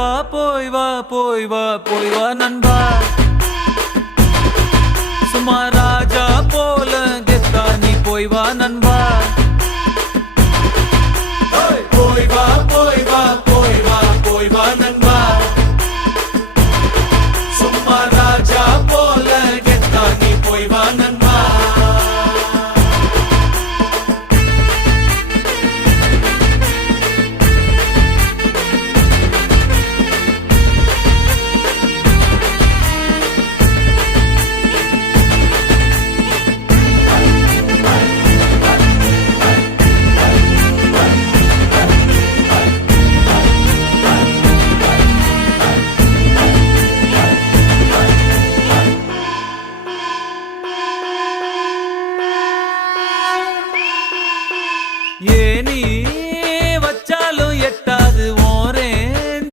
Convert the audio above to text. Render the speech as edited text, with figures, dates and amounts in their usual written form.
வா போய் வா போய் வா போய் வா நண்பா. சும்மா ராஜா போல கெத்தா நீ போய் வா நண்பா.